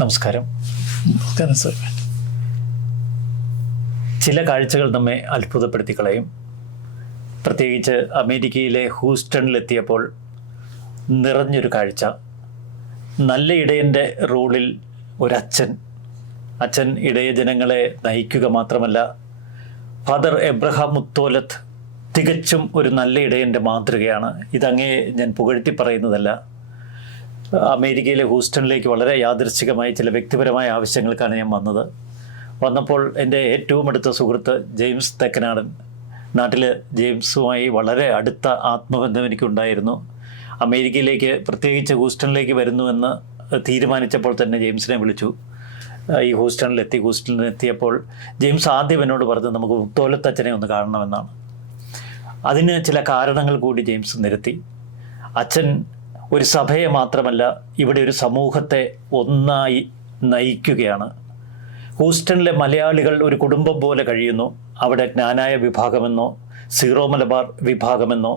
നമസ്കാരം. നമസ്കാരം സർ. ചില കാഴ്ചകൾ നമ്മെ അത്ഭുതപ്പെടുത്തി കളയും പ്രത്യേകിച്ച് അമേരിക്കയിലെ ഹൂസ്റ്റണിലെത്തിയപ്പോൾ നിറഞ്ഞൊരു കാഴ്ച. നല്ല ഇടയന്റെ റോളിൽ ഒരച്ഛൻ. അച്ഛൻ ഇടയ ജനങ്ങളെ നയിക്കുക മാത്രമല്ല ഫാദർ എബ്രഹാം മുത്തോലത്ത് തികച്ചും ഒരു നല്ല ഇടയന്റെ മാതൃകയാണ്. ഇതങ്ങേ ഞാൻ പുകഴ്ത്തി പറയുന്നതല്ല. അമേരിക്കയിലെ ഹൂസ്റ്റണിലേക്ക് വളരെ യാദൃശ്ചികമായി ചില വ്യക്തിപരമായ ആവശ്യങ്ങൾക്കാണ് ഞാൻ വന്നത്. വന്നപ്പോൾ എന്റെ ഏറ്റവും അടുത്ത സുഹൃത്ത് ജെയിംസ് തെക്കനാടൻ. നാട്ടിൽ ജെയിംസുമായി വളരെ അടുത്ത ആത്മബന്ധം എനിക്കുണ്ടായിരുന്നു. അമേരിക്കയിലേക്ക് പ്രത്യേകിച്ച് ഹൂസ്റ്റണിലേക്ക് വരുന്നുവെന്ന് തീരുമാനിച്ചപ്പോൾ തന്നെ ജെയിംസിനെ വിളിച്ചു. ഈ ഹൂസ്റ്റണിലെത്തി ഹൂസ്റ്റണിൽ എത്തിയപ്പോൾ ജെയിംസ് ആദ്യം എന്നോട് പറഞ്ഞു നമുക്ക് മുത്തോലത്തച്ഛനെ ഒന്ന് കാണണമെന്നാണ്. അതിന് ചില കാരണങ്ങൾ കൂടി ജെയിംസ് നിരത്തി. അച്ഛൻ ഒരു സഭയെ മാത്രമല്ല ഇവിടെ ഒരു സമൂഹത്തെ ഒന്നായി നയിക്കുകയാണ്. ഹൂസ്റ്റണിലെ മലയാളികൾ ഒരു കുടുംബം പോലെ കഴിയുന്നു. അവിടെ ജ്ഞാനായ വിഭാഗമെന്നോ സീറോ മലബാർ വിഭാഗമെന്നോ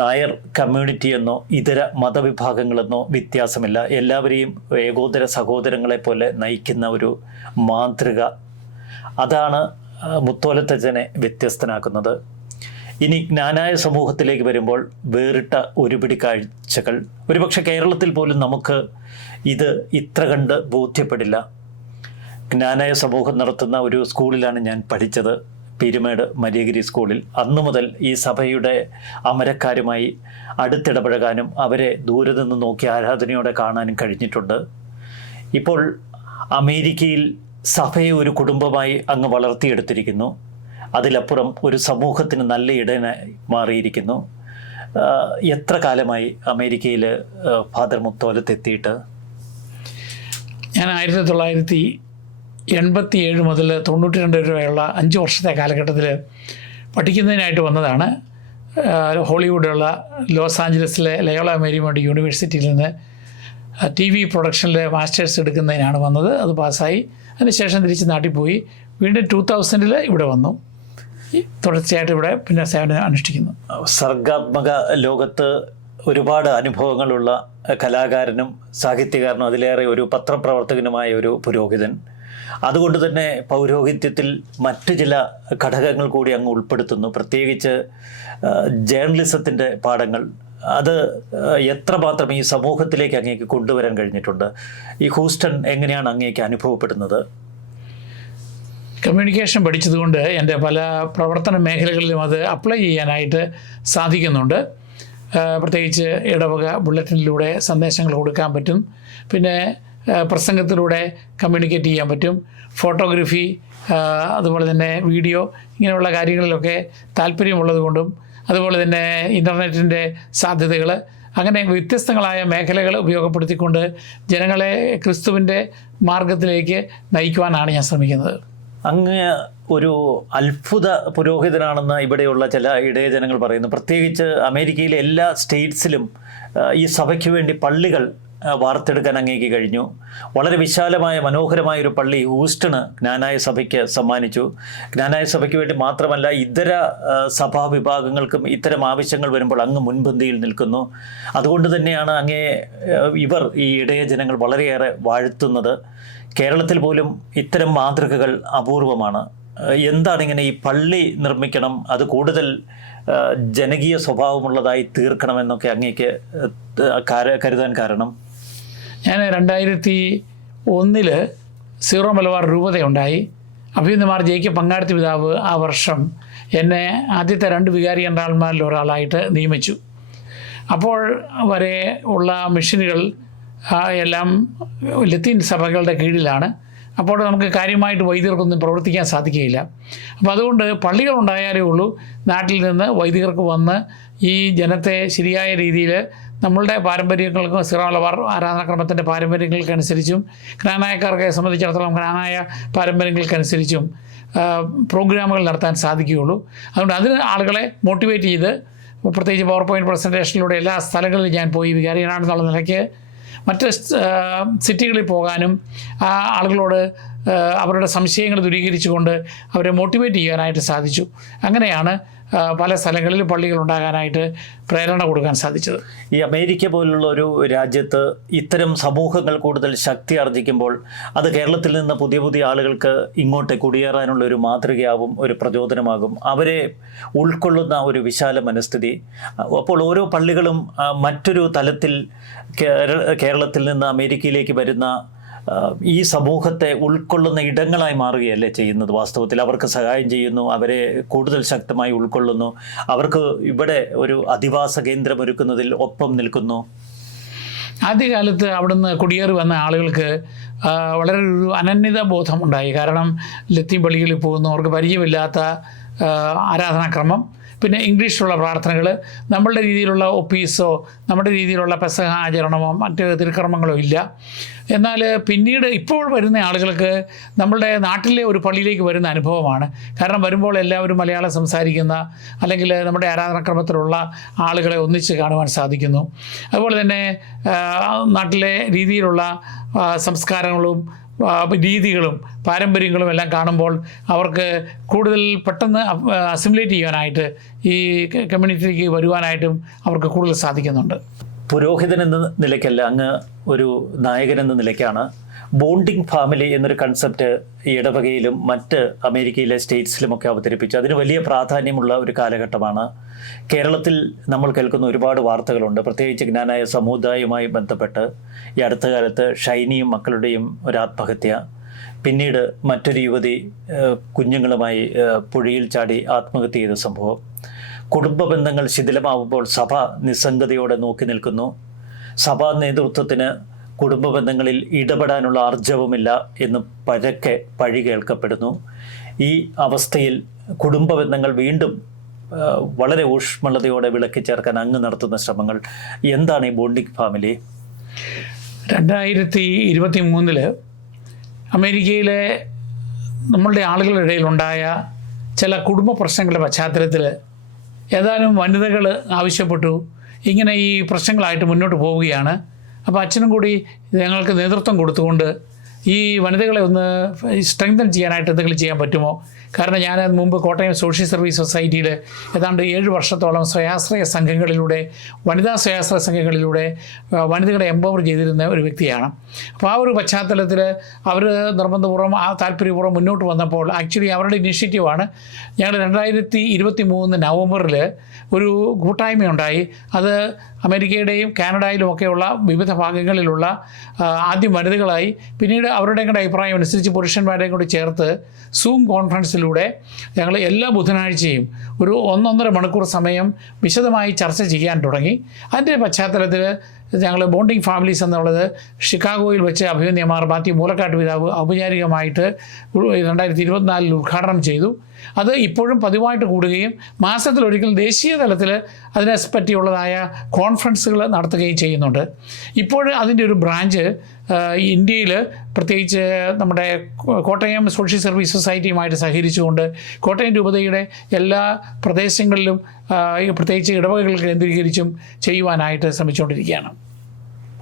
നായർ കമ്മ്യൂണിറ്റി എന്നോ ഇതര മതവിഭാഗങ്ങളെന്നോ വ്യത്യാസമില്ല. എല്ലാവരെയും ഏകോദര സഹോദരങ്ങളെ പോലെ നയിക്കുന്ന ഒരു മാതൃക അതാണ് മുത്തോലത്തച്ഛനെ വ്യത്യസ്തനാക്കുന്നത്. ഇനി ജ്ഞാനായ സമൂഹത്തിലേക്ക് വരുമ്പോൾ വേറിട്ട ഒരുപിടി കാഴ്ചകൾ. ഒരുപക്ഷെ കേരളത്തിൽ പോലും നമുക്ക് ഇത് ഇത്ര കണ്ട് ബോധ്യപ്പെടില്ല. ജ്ഞാനായ സമൂഹം നടത്തുന്ന ഒരു സ്കൂളിലാണ് ഞാൻ പഠിച്ചത് പീരുമേട് മരിയഗിരി സ്കൂളിൽ. അന്നു മുതൽ ഈ സഭയുടെ അമരക്കാരുമായി അടുത്തിടപഴകാനും അവരെ ദൂരെ നിന്ന് നോക്കി ആരാധനയോടെ കാണാനും കഴിഞ്ഞിട്ടുണ്ട്. ഇപ്പോൾ അമേരിക്കയിൽ സഭയെ ഒരു കുടുംബമായി അങ്ങ് വളർത്തിയെടുത്തിരിക്കുന്നു. അതിലപ്പുറം ഒരു സമൂഹത്തിന് നല്ല ഇടനായി മാറിയിരിക്കുന്നു. എത്ര കാലമായി അമേരിക്കയിൽ ഫാദർ മുത്തോലത്ത് എത്തിയിട്ട്? ഞാൻ ആയിരത്തി തൊള്ളായിരത്തി എൺപത്തി ഏഴ് മുതൽ തൊണ്ണൂറ്റി രണ്ട് വരെയുള്ള അഞ്ച് വർഷത്തെ കാലഘട്ടത്തിൽ പഠിക്കുന്നതിനായിട്ട് വന്നതാണ്. ഹോളിവുഡുള്ള ലോസ് ആഞ്ചലസിലെ ലയോള മേരിമോണ്ട് യൂണിവേഴ്സിറ്റിയിൽ നിന്ന് ടി വി പ്രൊഡക്ഷനിലെ മാസ്റ്റേഴ്സ് എടുക്കുന്നതിനാണ് വന്നത്. അത് പാസ്സായി. അതിനുശേഷം തിരിച്ച് നാട്ടിൽ പോയി. വീണ്ടും ടൂ തൗസൻഡിൽ ഇവിടെ വന്നു. തുടർച്ചയായിട്ട് ഇവിടെ പിന്നെ സേവനം അനുഷ്ഠിക്കുന്നു. സർഗാത്മക ലോകത്ത് ഒരുപാട് അനുഭവങ്ങളുള്ള കലാകാരനും സാഹിത്യകാരനും അതിലേറെ ഒരു പത്രപ്രവർത്തകനുമായ ഒരു പുരോഹിതൻ. അതുകൊണ്ട് തന്നെ പൗരോഹിത്യത്തിൽ മറ്റു ചില ഘടകങ്ങൾ കൂടി അങ്ങ് ഉൾപ്പെടുത്തുന്നു. പ്രത്യേകിച്ച് ജേർണലിസത്തിന്റെ പാഠങ്ങൾ. അത് എത്രമാത്രം ഈ സമൂഹത്തിലേക്ക് അങ്ങേക്ക് കൊണ്ടുവരാൻ കഴിഞ്ഞിട്ടുണ്ട്? ഈ ഹൂസ്റ്റൺ എങ്ങനെയാണ് അങ്ങേക്ക് അനുഭവപ്പെടുന്നത്? കമ്മ്യൂണിക്കേഷൻ പഠിച്ചതുകൊണ്ട് എന്റെ പല പ്രവർത്തന മേഖലകളിലും അത് അപ്ലൈ ചെയ്യാനായിട്ട് സാധിക്കുന്നുണ്ട്. പ്രത്യേകിച്ച് ഇടവക ബുള്ളറ്റിനിലൂടെ സന്ദേശങ്ങൾ കൊടുക്കാൻ പറ്റും. പിന്നെ പ്രസംഗത്തിലൂടെ കമ്മ്യൂണിക്കേറ്റ് ചെയ്യാൻ പറ്റും. ഫോട്ടോഗ്രഫി അതുപോലെ തന്നെ വീഡിയോ ഇങ്ങനെയുള്ള കാര്യങ്ങളിലൊക്കെ താല്പര്യമുള്ളത് കൊണ്ടും അതുപോലെ തന്നെ ഇന്റർനെറ്റിന്റെ സാധ്യതകൾ അങ്ങനെ വ്യത്യസ്തങ്ങളായ മേഖലകൾ ഉപയോഗപ്പെടുത്തിക്കൊണ്ട് ജനങ്ങളെ ക്രിസ്തുവിന്റെ മാർഗത്തിലേക്ക് നയിക്കുവാനാണ് ഞാൻ ശ്രമിക്കുന്നത്. അങ്ങ് ഒരു അത്ഭുത പുരോഹിതനാണെന്ന് ഇവിടെയുള്ള ചില ഇടയജനങ്ങൾ പറയുന്നു. പ്രത്യേകിച്ച് അമേരിക്കയിലെ എല്ലാ സ്റ്റേറ്റ്സിലും ഈ സഭയ്ക്ക് വേണ്ടി പള്ളികൾ വാർത്തെടുക്കാൻ അങ്ങേക്ക് കഴിഞ്ഞു. വളരെ വിശാലമായ മനോഹരമായ ഒരു പള്ളി ഹൂസ്റ്റണ് ജ്ഞാനായ സഭയ്ക്ക് സമ്മാനിച്ചു. ജ്ഞാനായ സഭയ്ക്ക് വേണ്ടി മാത്രമല്ല ഇതര സഭാ വിഭാഗങ്ങൾക്കും ഇത്തരം ആവശ്യങ്ങൾ വരുമ്പോൾ അങ്ങ് മുൻപന്തിയിൽ നിൽക്കുന്നു. അതുകൊണ്ട് തന്നെയാണ് അങ്ങേ ഇവർ ഈ ഇടയ ജനങ്ങൾ വളരെയേറെ വാഴ്ത്തുന്നത്. കേരളത്തിൽ പോലും ഇത്തരം മാതൃകകൾ അപൂർവമാണ്. എന്താണ് ഇങ്ങനെ ഈ പള്ളി നിർമ്മിക്കണം അത് കൂടുതൽ ജനകീയ സ്വഭാവമുള്ളതായി തീർക്കണമെന്നൊക്കെ അങ്ങേക്ക് കരുതാൻ കാരണം? ഞാൻ രണ്ടായിരത്തി ഒന്നിൽ സീറോ മലബാർ രൂപതയുണ്ടായി. അഭിനന്ദമാർ ജയിക്ക് പങ്കാളിത്ത പിതാവ് ആ വർഷം എന്നെ ആദ്യത്തെ രണ്ട് വികാരി കണ്ടാൾമാരിൽ ഒരാളായിട്ട് നിയമിച്ചു. അപ്പോൾ വരെ ഉള്ള മിഷനുകൾ ആ, എല്ലാം ലത്തീൻ സഭകളുടെ കീഴിലാണ്. അപ്പോൾ നമുക്ക് കാര്യമായിട്ട് വൈദികർക്കൊന്നും പ്രവർത്തിക്കാൻ സാധിക്കുകയില്ല. അപ്പോൾ അതുകൊണ്ട് പള്ളികൾ ഉണ്ടായാലേ ഉള്ളൂ നാട്ടിൽ നിന്ന് വൈദികർക്ക് വന്ന് ഈ ജനത്തെ ശരിയായ രീതിയിൽ നമ്മളുടെ പാരമ്പര്യങ്ങൾക്കും സിറാളവാർ ആരാധനാക്രമത്തിന്റെ പാരമ്പര്യങ്ങൾക്കനുസരിച്ചും ജ്ഞാനായക്കാർക്ക് സംബന്ധിച്ചിടത്തോളം ജ്ഞാനായ പാരമ്പര്യങ്ങൾക്കനുസരിച്ചും പ്രോഗ്രാമുകൾ നടത്താൻ സാധിക്കുകയുള്ളൂ. അതുകൊണ്ട് അതിന് ആളുകളെ മോട്ടിവേറ്റ് ചെയ്ത് പ്രത്യേകിച്ച് പവർ പോയിന്റ് പ്രസന്റേഷനിലൂടെ എല്ലാ സ്ഥലങ്ങളിലും ഞാൻ പോയി വികാരികളാണെന്നുള്ള നിലയ്ക്ക് മറ്റ് സിറ്റികളിൽ പോകാനും ആ ആളുകളോട് അവരുടെ സംശയങ്ങൾ ദൂരീകരിച്ചുകൊണ്ട് അവരെ മോട്ടിവേറ്റ് ചെയ്യാനായിട്ട് സാധിച്ചു. അങ്ങനെയാണ് പല സ്ഥലങ്ങളിൽ പള്ളികൾ ഉണ്ടാകാനായിട്ട് പ്രേരണ കൊടുക്കാൻ സാധിച്ചത്. ഈ അമേരിക്ക പോലുള്ള ഒരു രാജ്യത്ത് ഇത്തരം സമൂഹങ്ങൾ കൂടുതൽ ശക്തി ആർജിക്കുമ്പോൾ അത് കേരളത്തിൽ നിന്ന് പുതിയ പുതിയ ആളുകൾക്ക് ഇങ്ങോട്ട് കുടിയേറാനുള്ള ഒരു മാതൃകയാവും ഒരു പ്രചോദനമാകും. അവരെ ഉൾക്കൊള്ളുന്ന ഒരു വിശാല മനസ്ഥിതി. അപ്പോൾ ഓരോ പള്ളികളും മറ്റൊരു തലത്തിൽ കേരളത്തിൽ നിന്ന് അമേരിക്കയിലേക്ക് വരുന്ന ഈ സമൂഹത്തെ ഉൾക്കൊള്ളുന്ന ഇടങ്ങളായി മാറുകയല്ലേ ചെയ്യുന്നത്? വാസ്തവത്തിൽ അവർക്ക് സഹായം ചെയ്യുന്നു അവരെ കൂടുതൽ ശക്തമായി ഉൾക്കൊള്ളുന്നു അവർക്ക് ഇവിടെ ഒരു അധിവാസ കേന്ദ്രം ഒരുക്കുന്നതിൽ ഒപ്പം നിൽക്കുന്നു. ആദ്യകാലത്ത് അവിടുന്ന് കുടിയേറി വന്ന ആളുകൾക്ക് വളരെ ഒരു അനന്യത ബോധമുണ്ടായി കാരണം ലത്തീം പള്ളികളിൽ പോകുന്നവർക്ക് പരിചയമില്ലാത്ത ആരാധനാക്രമം പിന്നെ ഇംഗ്ലീഷിലുള്ള പ്രാർത്ഥനകൾ നമ്മളുടെ രീതിയിലുള്ള ഒപ്പീസോ നമ്മുടെ രീതിയിലുള്ള പെസഹ ആചരണമോ മറ്റ് തിരുക്രമങ്ങളോ ഇല്ല. എന്നാൽ പിന്നീട് ഇപ്പോൾ വരുന്ന ആളുകൾക്ക് നമ്മളുടെ നാട്ടിലെ ഒരു പള്ളിയിലേക്ക് വരുന്ന അനുഭവമാണ്. കാരണം വരുമ്പോൾ എല്ലാവരും മലയാളം സംസാരിക്കുന്ന അല്ലെങ്കിൽ നമ്മുടെ ആരാധനാക്രമത്തിലുള്ള ആളുകളെ ഒന്നിച്ച് കാണുവാൻ സാധിക്കുന്നു. അതുപോലെ തന്നെ നാട്ടിലെ രീതിയിലുള്ള സംസ്കാരങ്ങളും രീതികളും പാരമ്പര്യങ്ങളും എല്ലാം കാണുമ്പോൾ അവർക്ക് കൂടുതൽ പെട്ടെന്ന് അസിമുലേറ്റ് ചെയ്യാനായിട്ട് ഈ കമ്മ്യൂണിറ്റിക്ക് വരുവാനായിട്ടും അവർക്ക് കൂടുതൽ സാധിക്കുന്നുണ്ട്. പുരോഹിതൻ എന്ന നിലയ്ക്കല്ല അങ്ങ് ഒരു നായകൻ എന്ന നിലയ്ക്കാണ്. ബോണ്ടിങ് ഫാമിലി എന്നൊരു കൺസെപ്റ്റ് ഇടവകയിലും മറ്റ് അമേരിക്കയിലെ സ്റ്റേറ്റ്സിലുമൊക്കെ അവതരിപ്പിച്ചു. അതിന് വലിയ പ്രാധാന്യമുള്ള ഒരു കാലഘട്ടമാണ്. കേരളത്തിൽ നമ്മൾ കേൾക്കുന്ന ഒരുപാട് വാർത്തകളുണ്ട്. പ്രത്യേകിച്ച് ജ്ഞാനായ സമുദായവുമായി ബന്ധപ്പെട്ട്. ഈ അടുത്ത കാലത്ത് ഷൈനിയും മക്കളുടെയും ഒരു ആത്മഹത്യ. പിന്നീട് മറ്റൊരു യുവതി കുഞ്ഞുങ്ങളുമായി പുഴയിൽ ചാടി ആത്മഹത്യ ചെയ്ത സംഭവം. കുടുംബ ബന്ധങ്ങൾ ശിഥിലമാവുമ്പോൾ സഭ നിസ്സംഗതയോടെ നോക്കി നിൽക്കുന്നു. സഭാ നേതൃത്വത്തിന് കുടുംബ ബന്ധങ്ങളിൽ ഇടപെടാനുള്ള ആർജവുമില്ല എന്ന് പരക്കെ പഴി കേൾക്കപ്പെടുന്നു. ഈ അവസ്ഥയിൽ കുടുംബ ബന്ധങ്ങൾ വീണ്ടും വളരെ ഊഷ്മളതയോടെ വിളക്കി ചേർക്കാൻ അങ്ങ് നടത്തുന്ന ശ്രമങ്ങൾ എന്താണ് ഈ ബോണ്ടിങ് ഫാമിലി? രണ്ടായിരത്തി ഇരുപത്തി മൂന്നിൽ അമേരിക്കയിലെ നമ്മളുടെ ആളുകളുടെ ഇടയിലുണ്ടായ ചില കുടുംബ പ്രശ്നങ്ങളുടെ പശ്ചാത്തലത്തിൽ ഏതാനും വനിതകൾ ആവശ്യപ്പെട്ടു. ഇങ്ങനെ ഈ പ്രശ്നങ്ങളായിട്ട് മുന്നോട്ട് പോവുകയാണ്. അപ്പോൾ അച്ഛനും കൂടി ഞങ്ങൾക്ക് നേതൃത്വം കൊടുത്തുകൊണ്ട് ഈ വനിതകളെ ഒന്ന് സ്ട്രെങ്തൻ ചെയ്യാനായിട്ട് എന്തെങ്കിലും ചെയ്യാൻ പറ്റുമോ? കാരണം ഞാൻ മുമ്പ് കോട്ടയം സോഷ്യൽ സർവീസ് സൊസൈറ്റിയിൽ ഏതാണ്ട് ഏഴ് വർഷത്തോളം സ്വയാശ്രയ സംഘങ്ങളിലൂടെ വനിതാ സ്വയാശ്രയ സംഘങ്ങളിലൂടെ വനിതകളെ എംപവർ ചെയ്തിരുന്ന ഒരു വ്യക്തിയാണ്. അപ്പോൾ ആ ഒരു പശ്ചാത്തലത്തിൽ അവർ നിർബന്ധപൂർവം ആ താല്പര്യപൂർവം മുന്നോട്ട് വന്നപ്പോൾ ആക്ച്വലി അവരുടെ ഇനിഷ്യേറ്റീവാണ് ഞങ്ങൾ രണ്ടായിരത്തി ഇരുപത്തി മൂന്ന് നവംബറിൽ ഒരു കൂട്ടായ്മയുണ്ടായി. അത് അമേരിക്കയുടെയും കാനഡയിലും ഒക്കെയുള്ള വിവിധ ഭാഗങ്ങളിലുള്ള ആദ്യം വനിതകളായി പിന്നീട് അവരുടെ കൂടെ അഭിപ്രായം അനുസരിച്ച് പുരുഷന്മാരെയും കൂടി ചേർത്ത് സൂം കോൺഫറൻസിലൂടെ ഞങ്ങൾ എല്ലാ ബുധനാഴ്ചയും ഒരു ഒന്നൊന്നര മണിക്കൂർ സമയം വിശദമായി ചർച്ച ചെയ്യാൻ തുടങ്ങി. അതിന്റെ പശ്ചാത്തലത്തിൽ ഞങ്ങൾ ബോണ്ടിങ് ഫാമിലീസ് എന്നുള്ളത് ഷിക്കാഗോയിൽ വെച്ച് അഭിമന്യമാർ മാത്യു മൂലക്കാട്ട് പിതാവ് ഔപചാരികമായിട്ട് രണ്ടായിരത്തി ഇരുപത്തിനാലിൽ ഉദ്ഘാടനം ചെയ്തു. അത് ഇപ്പോഴും പതിവായിട്ട് കൂടുകയും മാസത്തിലൊരിക്കൽ ദേശീയ തലത്തിൽ അതിനെ പറ്റിയുള്ളതായ കോൺഫറൻസുകൾ നടത്തുകയും ചെയ്യുന്നുണ്ട്. ഇപ്പോൾ അതിന്റെ ഒരു ബ്രാഞ്ച് ഇന്ത്യയിൽ പ്രത്യേകിച്ച് നമ്മുടെ കോട്ടയം സോഷ്യൽ സർവീസ് സൊസൈറ്റിയുമായിട്ട് സഹകരിച്ചുകൊണ്ട് കോട്ടയം രൂപതയുടെ എല്ലാ പ്രദേശങ്ങളിലും പ്രത്യേകിച്ച് ഇടവകകൾ കേന്ദ്രീകരിച്ചും ചെയ്യുവാനായിട്ട് ശ്രമിച്ചുകൊണ്ടിരിക്കുകയാണ്.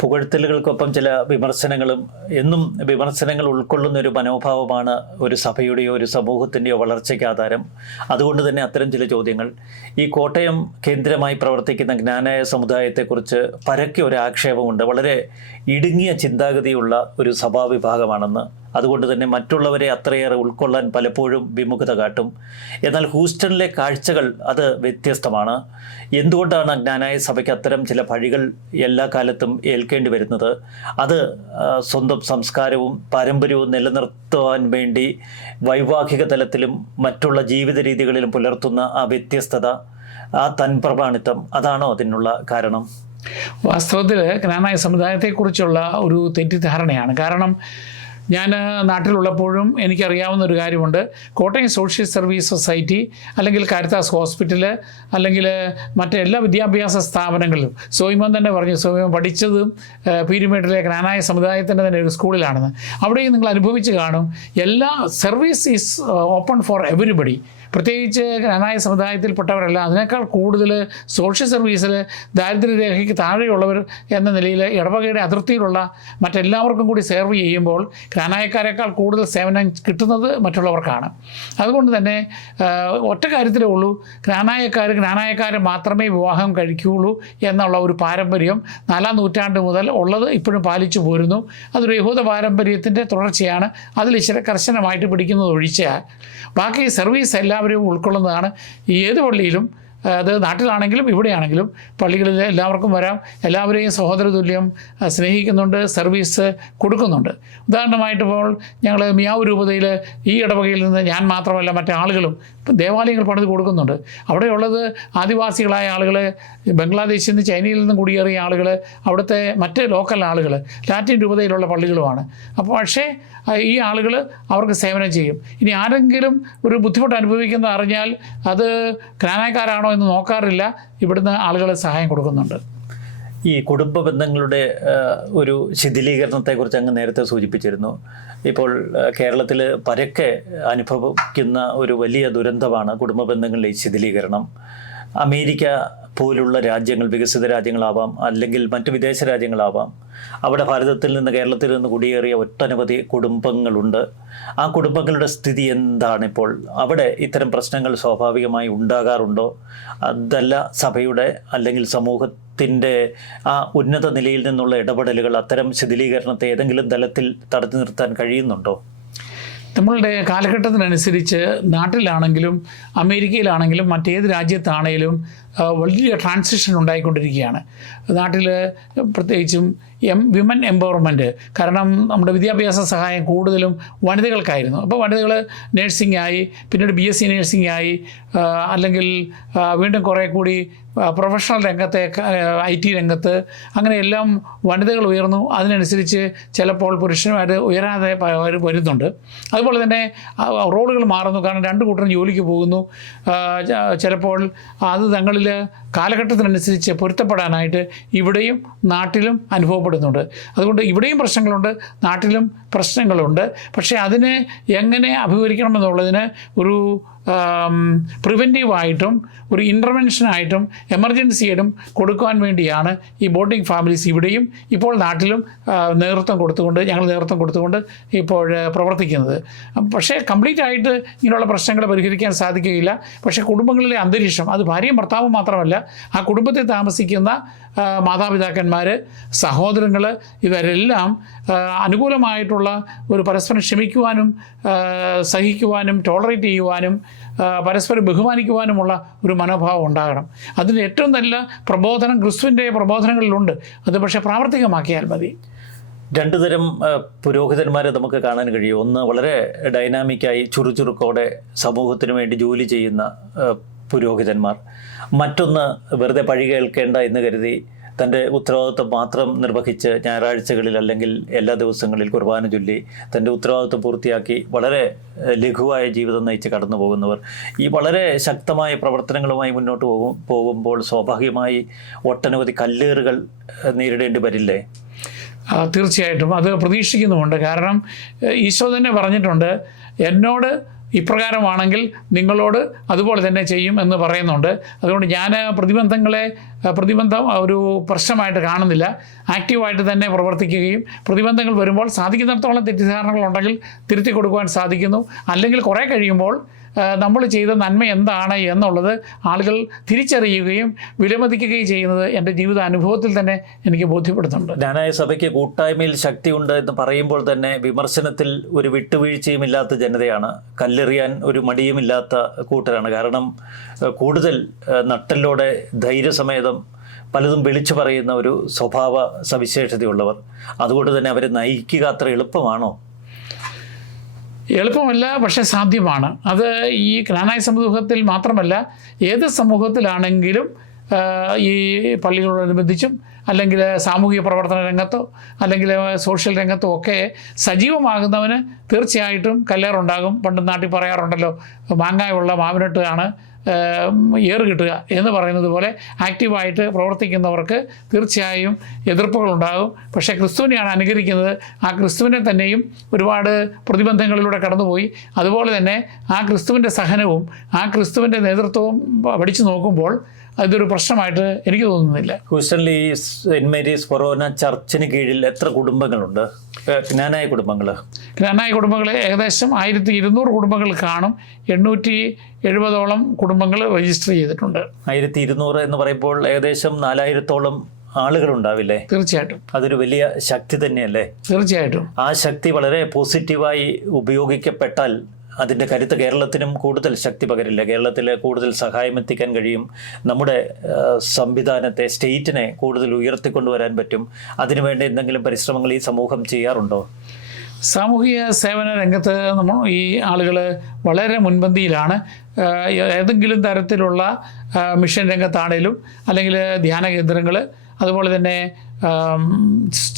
പുകഴ്ത്തലുകൾക്കൊപ്പം ചില വിമർശനങ്ങളും എന്നും വിമർശനങ്ങൾ ഉൾക്കൊള്ളുന്ന ഒരു മനോഭാവമാണ് ഒരു സഭയുടെയോ ഒരു സമൂഹത്തിന്റെയോ വളർച്ചയ്ക്ക് ആധാരം. അതുകൊണ്ട് തന്നെ അത്തരം ചില ചോദ്യങ്ങൾ. ഈ കോട്ടയം കേന്ദ്രമായി പ്രവർത്തിക്കുന്ന ജ്ഞാനായ സമുദായത്തെക്കുറിച്ച് പരക്കെ ഒരു ആക്ഷേപമുണ്ട്. വളരെ ഇടുങ്ങിയ ചിന്താഗതിയുള്ള ഒരു സഭാവിഭാഗമാണെന്ന് അതുകൊണ്ട് തന്നെ മറ്റുള്ളവരെ അത്രയേറെ ഉൾക്കൊള്ളാൻ പലപ്പോഴും വിമുഖത കാട്ടും. എന്നാൽ ഹൂസ്റ്റണിലെ കാഴ്ചകൾ അത് വ്യത്യസ്തമാണ്. എന്തുകൊണ്ടാണ് അജ്ഞാനായ സഭയ്ക്ക് അത്തരം ചില പഴികൾ എല്ലാ കാലത്തും ഏൽക്കേണ്ടി വരുന്നത്? അത് സ്വന്തം സംസ്കാരവും പാരമ്പര്യവും നിലനിർത്തുവാൻ വേണ്ടി വൈവാഹിക തലത്തിലും മറ്റുള്ള ജീവിത രീതികളിലും പുലർത്തുന്ന ആ വ്യത്യസ്തത ആ തൻപ്രമാണിത്വം അതാണോ അതിനുള്ള കാരണം? വാസ്തവത്തിൽ ജ്ഞാനായ സമുദായത്തെക്കുറിച്ചുള്ള ഒരു തെറ്റിദ്ധാരണയാണ്. കാരണം ഞാൻ നാട്ടിലുള്ളപ്പോഴും എനിക്കറിയാവുന്ന ഒരു കാര്യമുണ്ട്. കോട്ടയം സോഷ്യൽ സർവീസ് സൊസൈറ്റി അല്ലെങ്കിൽ കാരിത്താസ് ഹോസ്പിറ്റൽ അല്ലെങ്കിൽ മറ്റെല്ലാ വിദ്യാഭ്യാസ സ്ഥാപനങ്ങളിലും സോയിമൻ തന്നെ പറഞ്ഞു സോയിമൻ പഠിച്ചതും പീരുമേട്ടിലെ ജ്ഞാനായ സമുദായത്തിന്റെ തന്നെ ഒരു സ്കൂളിലാണെന്ന്. അവിടെയും നിങ്ങൾ അനുഭവിച്ച് കാണും എല്ലാ service is open for everybody. പ്രത്യേകിച്ച് ജ്ഞാനായ സമുദായത്തിൽപ്പെട്ടവരല്ല അതിനേക്കാൾ കൂടുതൽ സോഷ്യൽ സർവീസിൽ ദാരിദ്ര്യരേഖയ്ക്ക് താഴെയുള്ളവർ എന്ന നിലയിൽ ഇടവകയുടെ അതിർത്തിയിലുള്ള മറ്റെല്ലാവർക്കും കൂടി സെർവ് ചെയ്യുമ്പോൾ ജ്ഞാനായക്കാരേക്കാൾ കൂടുതൽ സേവനം കിട്ടുന്നത് മറ്റുള്ളവർക്കാണ്. അതുകൊണ്ട് തന്നെ ഒറ്റ കാര്യത്തിലേ ഉള്ളൂ ഗ്രാനായക്കാർ ഗ്രാനായക്കാർ മാത്രമേ വിവാഹം കഴിക്കുകയുള്ളൂ എന്നുള്ള ഒരു പാരമ്പര്യം നാലാം നൂറ്റാണ്ട് മുതൽ ഉള്ളത് ഇപ്പോഴും പാലിച്ചു പോരുന്നു. അതൊരു യഹൂദ പാരമ്പര്യത്തിന്റെ തുടർച്ചയാണ്. അതിൽ കർശനമായിട്ട് പിടിക്കുന്നത് ഒഴിച്ചാൽ ബാക്കി സർവീസ് എല്ലാവരും ഉൾക്കൊള്ളുന്നതാണ്. ഏത് പള്ളിയിലും അത് നാട്ടിലാണെങ്കിലും ഇവിടെയാണെങ്കിലും പള്ളികളിൽ എല്ലാവർക്കും വരാം. എല്ലാവരെയും സഹോദര തുല്യം സ്നേഹിക്കുന്നുണ്ട് സർവീസ് കൊടുക്കുന്നുണ്ട്. ഉദാഹരണമായിട്ട് ഇപ്പോൾ ഞങ്ങൾ മിയാവ് രൂപതയിൽ ഈ ഇടവകയിൽ നിന്ന് ഞാൻ മാത്രമല്ല മറ്റേ ആളുകളും ഇപ്പം ദേവാലയങ്ങൾ പണിത് കൊടുക്കുന്നുണ്ട്. അവിടെയുള്ളത് ആദിവാസികളായ ആളുകൾ ബംഗ്ലാദേശിൽ നിന്ന് ചൈനയിൽ നിന്ന് കുടിയേറിയ ആളുകൾ അവിടുത്തെ മറ്റ് ലോക്കൽ ആളുകൾ ലാറ്റിൻ രൂപതയിലുള്ള പള്ളികളുമാണ്. അപ്പോൾ പക്ഷേ ഈ ആളുകൾ അവർക്ക് സേവനം ചെയ്യും. ഇനി ആരെങ്കിലും ഒരു ബുദ്ധിമുട്ട് അനുഭവിക്കുന്നത് അറിഞ്ഞാൽ അത് ജ്ഞാനക്കാരാണോ എന്ന് നോക്കാറില്ല. ഇവിടുന്ന് ആളുകൾ സഹായം കൊടുക്കുന്നുണ്ട്. ഈ കുടുംബ ബന്ധങ്ങളുടെ ഒരു ശിഥിലീകരണത്തെക്കുറിച്ച് അങ്ങ് നേരത്തെ സൂചിപ്പിച്ചിരുന്നു. ഇപ്പോൾ കേരളത്തിൽ പരക്കെ അനുഭവിക്കുന്ന ഒരു വലിയ ദുരന്തമാണ് കുടുംബ ബന്ധങ്ങളിലെ ശിഥിലീകരണം. അമേരിക്ക പോലുള്ള രാജ്യങ്ങൾ വികസിത രാജ്യങ്ങളാവാം അല്ലെങ്കിൽ മറ്റ് വിദേശ രാജ്യങ്ങളാവാം അവിടെ ഭാരതത്തിൽ നിന്ന് കേരളത്തിൽ നിന്ന് കുടിയേറിയ ഒട്ടനവധി കുടുംബങ്ങളുണ്ട്. ആ കുടുംബങ്ങളുടെ സ്ഥിതി എന്താണിപ്പോൾ? അവിടെ ഇത്തരം പ്രശ്നങ്ങൾ സ്വാഭാവികമായി ഉണ്ടാകാറുണ്ടോ? അതല്ല സഭയുടെ അല്ലെങ്കിൽ സമൂഹത്തിന്റെ ആ ഉന്നത നിലയിൽ നിന്നുള്ള ഇടപെടലുകൾ അത്തരം ശിഥിലീകരണത്തെ ഏതെങ്കിലും തലത്തിൽ തടുത്തു നിർത്താൻ കഴിയുന്നുണ്ടോ? നമ്മളുടെ കാലഘട്ടത്തിനനുസരിച്ച് നാട്ടിലാണെങ്കിലും അമേരിക്കയിലാണെങ്കിലും മറ്റേത് രാജ്യത്താണേലും ആ, വലിയ ട്രാൻസിഷൻ ഉണ്ടായിക്കൊണ്ടിരിക്കുകയാണ്. നാട്ടിൽ പ്രത്യേകിച്ചും എം വിമൻ എംപവർമെന്റ് കാരണം നമ്മുടെ വിദ്യാഭ്യാസ സഹായം കൂടുതലും വനിതകൾക്കായിരുന്നു. അപ്പോൾ വനിതകൾ നേഴ്സിംഗ് ആയി പിന്നീട് ബി എസ് സി നേഴ്സിംഗ് ആയി അല്ലെങ്കിൽ വീണ്ടും കുറേ കൂടി പ്രൊഫഷണൽ രംഗത്തെ ഐ ടി രംഗത്ത് അങ്ങനെയെല്ലാം വനിതകൾ ഉയർന്നു. അതിനനുസരിച്ച് ചിലപ്പോൾ പുരുഷന്മാർ ഉയരാതെ വരുന്നുണ്ട്. അതുപോലെ തന്നെ റോളുകൾ മാറുന്നു. കാരണം രണ്ട് കൂട്ടരും ജോലിക്ക് പോകുന്നു. ചിലപ്പോൾ അത് തങ്ങളിൽ കാലഘട്ടത്തിനനുസരിച്ച് പൊരുത്തപ്പെടാനായിട്ട് ഇവിടെയും നാട്ടിലും അനുഭവപ്പെടുന്നുണ്ട്. അതുകൊണ്ട് ഇവിടെയും പ്രശ്നങ്ങളുണ്ട് നാട്ടിലും പ്രശ്നങ്ങളുണ്ട്. പക്ഷേ അതിനെ എങ്ങനെ അഭിമുഖീകരിക്കണമെന്നുള്ളതിന് ഒരു പ്രിവെന്റീവായിട്ടും ഒരു ഇന്റർവെൻഷനായിട്ടും എമർജൻസിയായിട്ടും കൊടുക്കുവാൻ വേണ്ടിയാണ് ഈ ബോട്ടിംഗ് ഫാമിലീസ് ഇവിടെയും ഇപ്പോൾ നാട്ടിലും നേതൃത്വം കൊടുത്തുകൊണ്ട് ഞങ്ങൾ നേതൃത്വം കൊടുത്തുകൊണ്ട് ഇപ്പോൾ പ്രവർത്തിക്കുന്നത്. പക്ഷേ കംപ്ലീറ്റ് ആയിട്ട് ഇങ്ങനെയുള്ള പ്രശ്നങ്ങൾ പരിഹരിക്കാൻ സാധിക്കുകയില്ല. പക്ഷേ കുടുംബങ്ങളിലെ അന്തരീക്ഷം അത് ഭാര്യയും ഭർത്താവും മാത്രമല്ല ആ കുടുംബത്തിൽ താമസിക്കുന്ന മാതാപിതാക്കന്മാർ സഹോദരങ്ങൾ ഇവരെല്ലാം അനുകൂലമായിട്ടുള്ള ഒരു പരസ്പരം ക്ഷമിക്കുവാനും സഹിക്കുവാനും ടോളറേറ്റ് ചെയ്യുവാനും പരസ്പരം ബഹുമാനിക്കുവാനുമുള്ള ഒരു മനോഭാവം ഉണ്ടാകണം. അതിന് ഏറ്റവും നല്ല പ്രബോധനം ക്രിസ്തുവിന്റെ പ്രബോധനങ്ങളിലുണ്ട്. അത് പക്ഷേ പ്രാവർത്തികമാക്കിയാൽ മതി. രണ്ടു തരം പുരോഹിതന്മാരെ നമുക്ക് കാണാൻ കഴിയും. ഒന്ന് വളരെ ഡൈനാമിക്കായി ചുറുചുറുക്കോടെ സമൂഹത്തിന് വേണ്ടി ജോലി ചെയ്യുന്ന പുരോഹിതന്മാർ. മറ്റൊന്ന് വെറുതെ പഴി കേൾക്കേണ്ട എന്ന് കരുതി തന്റെ ഉത്തരവാദിത്വം മാത്രം നിർവഹിച്ച് ഞായറാഴ്ചകളിൽ അല്ലെങ്കിൽ എല്ലാ ദിവസങ്ങളിൽ കുർബാന ചൊല്ലി തന്റെ ഉത്തരവാദിത്വം പൂർത്തിയാക്കി വളരെ ലഘുവായ ജീവിതം നയിച്ച് കടന്നു പോകുന്നവർ. ഈ വളരെ ശക്തമായ പ്രവർത്തനങ്ങളുമായി മുന്നോട്ട് പോകും പോകുമ്പോൾ സ്വാഭാവികമായി ഒട്ടനവധി കല്ലേറുകൾ നേരിടേണ്ടി വരില്ലേ? തീർച്ചയായിട്ടും. അത് പ്രതീക്ഷിക്കുന്നുമുണ്ട്. കാരണം ഈശോ തന്നെ പറഞ്ഞിട്ടുണ്ട് എന്നോട് ഇപ്രകാരമാണെങ്കിൽ നിങ്ങളോട് അതുപോലെ തന്നെ ചെയ്യും എന്ന് പറയുന്നുണ്ട്. അതുകൊണ്ട് ഞാൻ പ്രതിബന്ധങ്ങളെ പ്രതിബന്ധം ഒരു പ്രശ്നമായിട്ട് കാണുന്നില്ല. ആക്റ്റീവായിട്ട് തന്നെ പ്രവർത്തിക്കുകയും പ്രതിബന്ധങ്ങൾ വരുമ്പോൾ സാധിക്കുന്നിടത്തോളം തെറ്റിദ്ധാരണകളുണ്ടെങ്കിൽ തിരുത്തി കൊടുക്കുവാൻ സാധിക്കുന്നു. അല്ലെങ്കിൽ കുറേ കഴിയുമ്പോൾ നമ്മൾ ചെയ്ത നന്മ എന്താണ് എന്നുള്ളത് ആളുകൾ തിരിച്ചറിയുകയും വിലമതിക്കുകയും ചെയ്യുന്നത് എന്റെ ജീവിത അനുഭവത്തിൽ തന്നെ എനിക്ക് ബോധ്യപ്പെടുന്നുണ്ട്. ജ്ഞാനായ സഭയ്ക്ക് കൂട്ടായ്മയിൽ ശക്തിയുണ്ട് എന്ന് പറയുമ്പോൾ തന്നെ വിമർശനത്തിൽ ഒരു വിട്ടുവീഴ്ചയുമില്ലാത്ത ജനതയാണ്. കല്ലെറിയാൻ ഒരു മടിയുമില്ലാത്ത കൂട്ടരാണ്. കാരണം കൂടുതൽ നട്ടലിലൂടെ ധൈര്യസമേതം പലതും വിളിച്ചു പറയുന്ന ഒരു സ്വഭാവ സവിശേഷതയുള്ളവർ. അതുകൊണ്ട് തന്നെ അവരെ നയിക്കുക അത്ര എളുപ്പമാണോ? എളുപ്പമല്ല പക്ഷേ സാധ്യമാണ്. അത് ഈ ക്രാനായ സമൂഹത്തിൽ മാത്രമല്ല ഏത് സമൂഹത്തിലാണെങ്കിലും ഈ പള്ളികളോടനുബന്ധിച്ചും അല്ലെങ്കിൽ സാമൂഹിക പ്രവർത്തന രംഗത്തോ അല്ലെങ്കിൽ സോഷ്യൽ രംഗത്തോ ഒക്കെ സജീവമാകുന്നവന് തീർച്ചയായിട്ടും കല്ലേറുണ്ടാകും. പണ്ട് നാട്ടിൽ പറയാറുണ്ടല്ലോ മാങ്ങായുള്ള മാവിനിട്ടാണ് ഏറ് കിട്ടുക എന്ന് പറയുന്നത് പോലെ ആക്റ്റീവായിട്ട് പ്രവർത്തിക്കുന്നവർക്ക് തീർച്ചയായും എതിർപ്പുകൾ ഉണ്ടാകും പക്ഷേ ക്രിസ്തുവിനെയാണ് അനുകരിക്കുന്നത്. ആ ക്രിസ്തുവിനെ തന്നെയും ഒരുപാട് പ്രതിബന്ധങ്ങളിലൂടെ കടന്നുപോയി. അതുപോലെ തന്നെ ആ ക്രിസ്തുവിന്റെ സഹനവും ആ ക്രിസ്തുവിന്റെ നേതൃത്വവും പഠിച്ചു നോക്കുമ്പോൾ അതൊരു പ്രശ്നമായിട്ട് എനിക്ക് തോന്നുന്നില്ല. ഹൂസ്റ്റണിൽ ഈ സെന്റ് മേരീസ് ഫൊറോന ചർച്ചിന് കീഴിൽ എത്ര കുടുംബങ്ങളുണ്ട്? ജ്ഞാനായ കുടുംബങ്ങൾ ഗ്രാനായ കുടുംബങ്ങൾ ഏകദേശം ആയിരത്തി ഇരുന്നൂറ് കുടുംബങ്ങൾ കാണും. എണ്ണൂറ്റി എഴുപതോളം കുടുംബങ്ങൾ രജിസ്റ്റർ ചെയ്തിട്ടുണ്ട്. ആയിരത്തി ഇരുന്നൂറ് എന്ന് പറയുമ്പോൾ ഏകദേശം നാലായിരത്തോളം ആളുകൾ ഉണ്ടാവില്ലേ തീർച്ചയായിട്ടും. അതൊരു വലിയ ശക്തി തന്നെയല്ലേ? തീർച്ചയായിട്ടും. ആ ശക്തി വളരെ പോസിറ്റീവായി ഉപയോഗിക്കപ്പെട്ടാൽ അതിന്റെ കരുത്ത് കേരളത്തിനും കൂടുതൽ ശക്തി പകരില്ല. കേരളത്തിൽ കൂടുതൽ സഹായം എത്തിക്കാൻ കഴിയും. നമ്മുടെ സംവിധാനത്തെ സ്റ്റേറ്റിനെ കൂടുതൽ ഉയർത്തിക്കൊണ്ടുവരാൻ പറ്റും. അതിനുവേണ്ടി എന്തെങ്കിലും പരിശ്രമങ്ങൾ ഈ സമൂഹം ചെയ്യാറുണ്ടോ? സാമൂഹിക സേവന രംഗത്ത് നമ്മൾ ഈ ആളുകൾ വളരെ മുൻപന്തിയിലാണ്. ഏതെങ്കിലും തരത്തിലുള്ള മിഷൻ രംഗത്താണേലും അല്ലെങ്കിൽ ധ്യാന കേന്ദ്രങ്ങൾ അതുപോലെ തന്നെ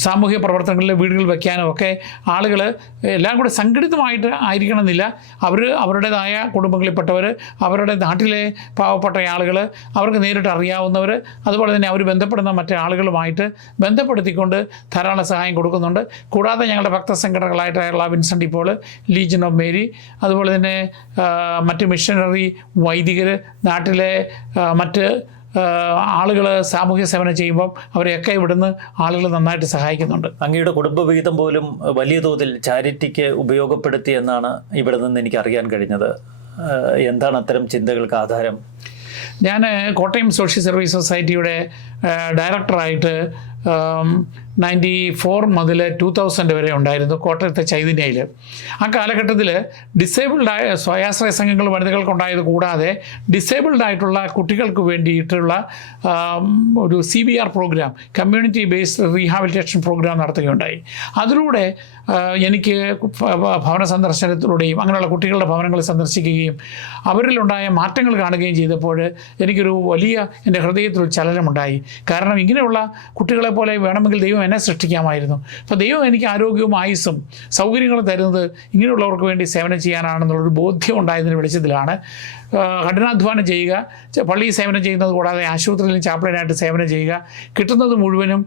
സാമൂഹ്യ പ്രവർത്തനങ്ങളിൽ വീടുകൾ വയ്ക്കാനും ഒക്കെ ആളുകൾ എല്ലാം കൂടെ സംഘടിതമായിട്ട് ആയിരിക്കണം എന്നില്ല അവർ അവരുടേതായ കുടുംബങ്ങളിൽപ്പെട്ടവർ അവരുടെ നാട്ടിലെ പാവപ്പെട്ട ആളുകൾ അവർക്ക് നേരിട്ട് അറിയാവുന്നവർ അതുപോലെ തന്നെ അവർ ബന്ധപ്പെടുന്ന മറ്റു ആളുകളുമായിട്ട് ബന്ധപ്പെടുത്തിക്കൊണ്ട് ധാരാളം സഹായം കൊടുക്കുന്നുണ്ട്. കൂടാതെ ഞങ്ങളുടെ ഭക്തസംഘടനകളായിട്ടുള്ള വിൻസെന്റ് ഇപ്പോൾ ലീജൻ ഓഫ് മേരി അതുപോലെ തന്നെ മറ്റ് മിഷനറി വൈദികർ നാട്ടിലെ മറ്റ് ആളുകൾ സാമൂഹ്യ സേവനം ചെയ്യുമ്പോൾ അവരെയൊക്കെ ഇവിടുന്ന് ആളുകൾ നന്നായിട്ട് സഹായിക്കുന്നുണ്ട്. അങ്ങയുടെ കുടുംബവിഹിതം പോലും വലിയ തോതിൽ ചാരിറ്റിക്ക് ഉപയോഗപ്പെടുത്തി എന്നാണ് ഇവിടെ നിന്ന് എനിക്ക് അറിയാൻ കഴിഞ്ഞത്. എന്താണ് അത്തരം ചിന്തകൾക്ക് ആധാരം? ഞാൻ കോട്ടയം സോഷ്യൽ സർവീസ് സൊസൈറ്റിയുടെ ഡയറക്ടറായിട്ട് നയന്റി ഫോർ മുതൽ ടു തൗസൻഡ് വരെ ഉണ്ടായിരുന്നു കോട്ടയത്തെ ചൈതന്യയിൽ ആ കാലഘട്ടത്തിൽ ഡിസേബിൾഡ് ആയ സ്വയാശ്രയ സംഘങ്ങൾ വനിതകൾക്കുണ്ടായത് കൂടാതെ ഡിസേബിൾഡ് ആയിട്ടുള്ള കുട്ടികൾക്ക് വേണ്ടിയിട്ടുള്ള ഒരു C B R program community based rehabilitation program നടത്തുകയുണ്ടായി. അതിലൂടെ എനിക്ക് ഭവന സന്ദർശനത്തിലൂടെയും അങ്ങനെയുള്ള കുട്ടികളുടെ ഭവനങ്ങൾ സന്ദർശിക്കുകയും അവരിലുണ്ടായ മാറ്റങ്ങൾ കാണുകയും ചെയ്തപ്പോൾ എനിക്കൊരു വലിയ എന്റെ ഹൃദയത്തിൽ ചലനമുണ്ടായി. കാരണം ഇങ്ങനെയുള്ള കുട്ടികളെ പോലെ വേണമെങ്കിൽ ദൈവം എന്നെ സൃഷ്ടിക്കാമായിരുന്നു. അപ്പോൾ ദൈവം എനിക്ക് ആരോഗ്യവും ആയുസ്സും സൗകര്യങ്ങളും തരുന്നത് ഇങ്ങനെയുള്ളവർക്ക് വേണ്ടി സേവനം ചെയ്യാനാണെന്നുള്ളൊരു ബോധ്യം ഉണ്ടായതിന് വെളിച്ചത്തിലാണ്. കഠിനാധ്വാനം ചെയ്യുക. പള്ളിയിൽ സേവനം ചെയ്യുന്നത് കൂടാതെ ആശുപത്രിയിലും ചാപ്ലിനായിട്ട് സേവനം ചെയ്യുക. കിട്ടുന്നത് മുഴുവനും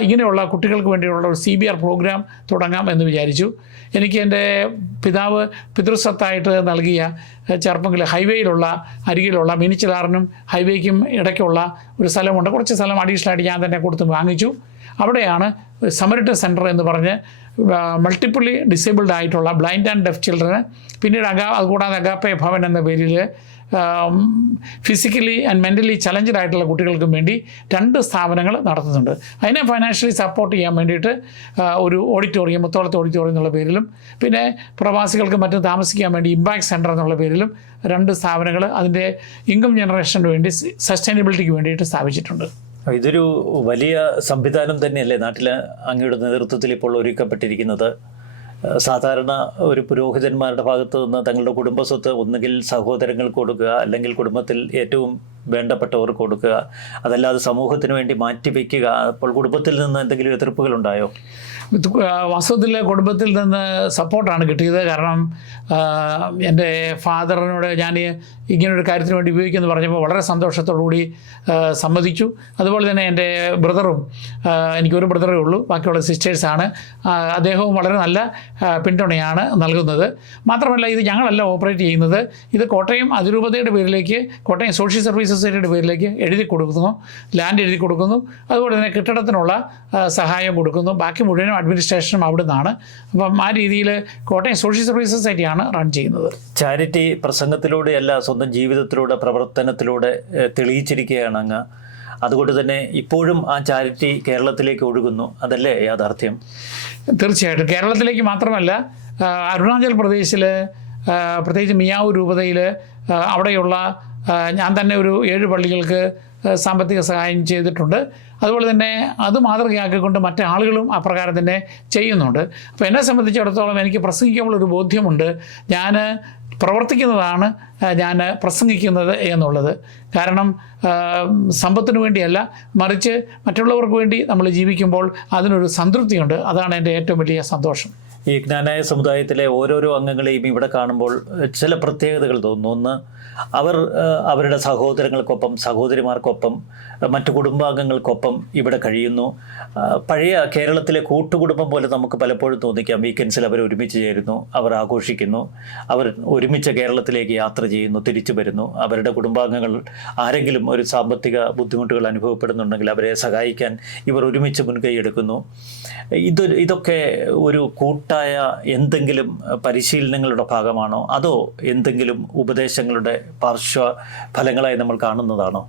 ഇങ്ങനെയുള്ള കുട്ടികൾക്ക് വേണ്ടിയുള്ള ഒരു സി ബി ആർ പ്രോഗ്രാം തുടങ്ങാം എന്ന് വിചാരിച്ചു. എനിക്ക് എന്റെ പിതാവ് പിതൃസ്വത്തായിട്ട് നൽകിയ ചെറുപ്പങ്കിൽ ഹൈവേയിലുള്ള അരികിലുള്ള മിനിച്ചിലാറിനും ഹൈവേക്കും ഇടയ്ക്കുള്ള ഒരു സ്ഥലമുണ്ട്. കുറച്ച് സ്ഥലം അഡീഷണലായിട്ട് ഞാൻ തന്നെ കൊടുത്ത് വാങ്ങിച്ചു. അവിടെയാണ് സമരിറ്റ സെന്റർ എന്ന് പറഞ്ഞ് മൾട്ടിപ്പിളി ഡിസേബിൾഡ് ആയിട്ടുള്ള ബ്ലൈൻഡ് ആൻഡ് ഡെഫ് ചിൽഡ്രന് പിന്നീട് അഗാ അതുകൂടാതെ അഗാപ്പെ ഭവൻ എന്ന പേരിൽ ഫിസിക്കലി ആൻഡ് മെന്റലി ചലഞ്ചഡ് ആയിട്ടുള്ള കുട്ടികൾക്കും വേണ്ടി രണ്ട് സ്ഥാപനങ്ങൾ നടത്തുന്നുണ്ട്. അതിനെ ഫൈനാൻഷ്യലി സപ്പോർട്ട് ചെയ്യാൻ വേണ്ടിയിട്ട് ഒരു ഓഡിറ്റോറിയം മുത്തോളത്തെ ഓഡിറ്റോറിയം എന്നുള്ള പേരിലും പിന്നെ പ്രവാസികൾക്ക് മറ്റും താമസിക്കാൻ വേണ്ടി ഇമ്പാക്ട് സെന്റർ എന്നുള്ള പേരിലും രണ്ട് സ്ഥാപനങ്ങൾ അതിന്റെ ഇൻകം ജനറേഷന് വേണ്ടി സസ്റ്റൈനബിലിറ്റിക്ക് വേണ്ടിയിട്ട് സ്ഥാപിച്ചിട്ടുണ്ട്. ഇതൊരു വലിയ സംവിധാനം തന്നെയല്ലേ നാട്ടിൽ അങ്ങയുടെ നേതൃത്വത്തിൽ ഇപ്പോൾ ഒരുക്കപ്പെട്ടിരിക്കുന്നത്? സാധാരണ ഒരു പുരോഹിതന്മാരുടെ ഭാഗത്തു നിന്ന് തങ്ങളുടെ കുടുംബസ്വത്ത് ഒന്നുകിൽ സഹോദരങ്ങൾക്ക് കൊടുക്കുക അല്ലെങ്കിൽ കുടുംബത്തിൽ ഏറ്റവും വേണ്ടപ്പെട്ടവർക്ക് കൊടുക്കുക അതല്ലാതെ സമൂഹത്തിന് വേണ്ടി മാറ്റിവെക്കുക അപ്പോൾ കുടുംബത്തിൽ നിന്ന് എന്തെങ്കിലും എതിർപ്പുകൾ ഉണ്ടായോ വാസ്തവത്തിൽ കുടുംബത്തിൽ നിന്ന് സപ്പോർട്ടാണ് കിട്ടിയത്. കാരണം എന്റെ ഫാദറിനോട് ഞാൻ ഇങ്ങനൊരു കാര്യത്തിന് വേണ്ടി ഉപയോഗിക്കുമെന്ന് പറഞ്ഞപ്പോൾ വളരെ സന്തോഷത്തോടുകൂടി സമ്മതിച്ചു. അതുപോലെ തന്നെ എന്റെ ബ്രദറും എനിക്കൊരു ബ്രദറേ ഉള്ളൂ ബാക്കിയുള്ള സിസ്റ്റേഴ്സാണ്. അദ്ദേഹവും വളരെ നല്ല പിന്തുണയാണ് നൽകുന്നത്. മാത്രമല്ല ഇത് ഞങ്ങളല്ല ഓപ്പറേറ്റ് ചെയ്യുന്നത്. ഇത് കോട്ടയം അതിരൂപതയുടെ പേരിലേക്ക് കോട്ടയം സോഷ്യൽ സർവീസ് സൊസൈറ്റിയുടെ പേരിലേക്ക് എഴുതി കൊടുക്കുന്നു ലാൻഡ് എഴുതി കൊടുക്കുന്നു. അതുപോലെ തന്നെ കെട്ടിടത്തിനുള്ള സഹായം കൊടുക്കുന്നു. ബാക്കി മുഴുവനും അഡ്മിനിസ്ട്രേഷനും അവിടെ നിന്നാണ് അപ്പം ആ രീതിയിൽ കോട്ടയം സോഷ്യൽ സർവീസ് സൊസൈറ്റിയാണ് റൺ ചെയ്യുന്നത്. ചാരിറ്റി പ്രസംഗത്തിലൂടെയല്ല സ്വന്തം ജീവിതത്തിലൂടെ പ്രവർത്തനത്തിലൂടെ തെളിയിച്ചിരിക്കുകയാണ് അങ്ങ്. അതുകൊണ്ട് തന്നെ ഇപ്പോഴും ആ ചാരിറ്റി കേരളത്തിലേക്ക് ഒഴുകുന്നു. അതല്ലേ യാഥാർത്ഥ്യം? തീർച്ചയായിട്ടും. കേരളത്തിലേക്ക് മാത്രമല്ല അരുണാചൽ പ്രദേശിൽ പ്രത്യേകിച്ച് മിയാവു രൂപതയിൽ അവിടെയുള്ള ഞാൻ തന്നെ ഒരു ഏഴ് പള്ളികൾക്ക് സാമ്പത്തിക സഹായം ചെയ്തിട്ടുണ്ട്. അതുപോലെ തന്നെ അത് മാതൃകയാക്കിക്കൊണ്ട് മറ്റു ആളുകളും അപ്രകാരം തന്നെ ചെയ്യുന്നുണ്ട്. അപ്പോൾ എന്നെ സംബന്ധിച്ചിടത്തോളം എനിക്ക് പ്രസംഗിക്കുമ്പോൾ ഒരു ബോധ്യമുണ്ട്. ഞാൻ പ്രവർത്തിക്കുന്നതാണ് ഞാൻ പ്രസംഗിക്കുന്നത് എന്നുള്ളത്. കാരണം സമ്പത്തിനു വേണ്ടിയല്ല മറിച്ച് മറ്റുള്ളവർക്ക് വേണ്ടി നമ്മൾ ജീവിക്കുമ്പോൾ അതിനൊരു സംതൃപ്തിയുണ്ട്. അതാണ് എന്റെ ഏറ്റവും വലിയ സന്തോഷം. ഈ ജ്ഞാനായ സമുദായത്തിലെ ഓരോരോ അംഗങ്ങളെയും ഇവിടെ കാണുമ്പോൾ ചില പ്രത്യേകതകൾ തോന്നുന്നു. ഒന്ന് അവർ അവരുടെ സഹോദരങ്ങൾക്കൊപ്പം സഹോദരിമാർക്കൊപ്പം മറ്റ് കുടുംബാംഗങ്ങൾക്കൊപ്പം ഇവിടെ കഴിയുന്നു. പഴയ കേരളത്തിലെ കൂട്ടുകുടുംബം പോലെ നമുക്ക് പലപ്പോഴും തോന്നിക്കാം. വീക്കെൻഡ്സിൽ അവർ ഒരുമിച്ച് ചേരുന്നു അവർ ആഘോഷിക്കുന്നു അവർ ഒരുമിച്ച് കേരളത്തിലേക്ക് യാത്ര ചെയ്യുന്നു തിരിച്ചു വരുന്നു. അവരുടെ കുടുംബാംഗങ്ങൾ ആരെങ്കിലും ഒരു സാമ്പത്തിക ബുദ്ധിമുട്ടുകൾ അനുഭവപ്പെടുന്നുണ്ടെങ്കിൽ അവരെ സഹായിക്കാൻ ഇവർ ഒരുമിച്ച് മുൻകൈ എടുക്കുന്നു. ഇത് ഇതൊക്കെ ഒരു കൂട്ടായ എന്തെങ്കിലും പരിശീലനങ്ങളുടെ ഭാഗമാണോ? അതോ എന്തെങ്കിലും ഉപദേശങ്ങളുടെ പാർശ്വ ഫലങ്ങളായി നമ്മൾ കാണുന്നതാണോ?